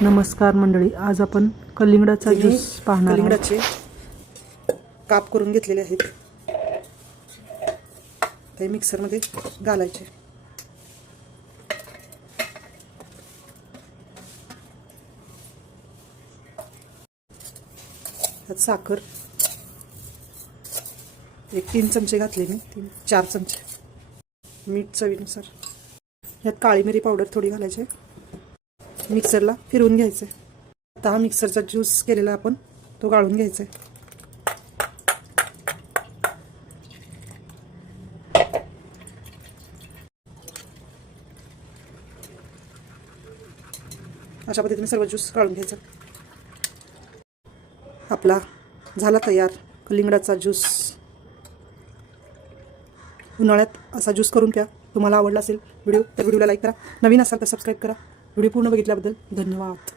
नमस्कार मंडळी, आज आपण कलिंगडाचा ज्यूस पाहणार आहोत। कलिंगडाचे काप करून घेतलेले आहेत, ते मिक्सरमध्ये घालायचे। त्यात साखर 3 चमचे घातले मी, 4 चमचे, मीठ चवीनुसार। यात काळी मिरी पावडर थोडी घालायची, मिक्सरला फिरवून घ्यायचं। आता हा मिक्सरचा ज्यूस केलेला आपण तो गाळून घ्यायचा आहे। अशा पद्धतीने सर्व ज्यूस काढून घ्यायचा। आपला झाला तयार कलिंगडाचा ज्यूस। उन्हाळ्यात असा ज्यूस करून प्या। तुम्हाला आवडला असेल व्हिडिओ तर व्हिडिओला लाईक करा, नवीन असाल तर सबस्क्राईब करा। व्हिडिओ पूर्ण बघितल्याबद्दल धन्यवाद।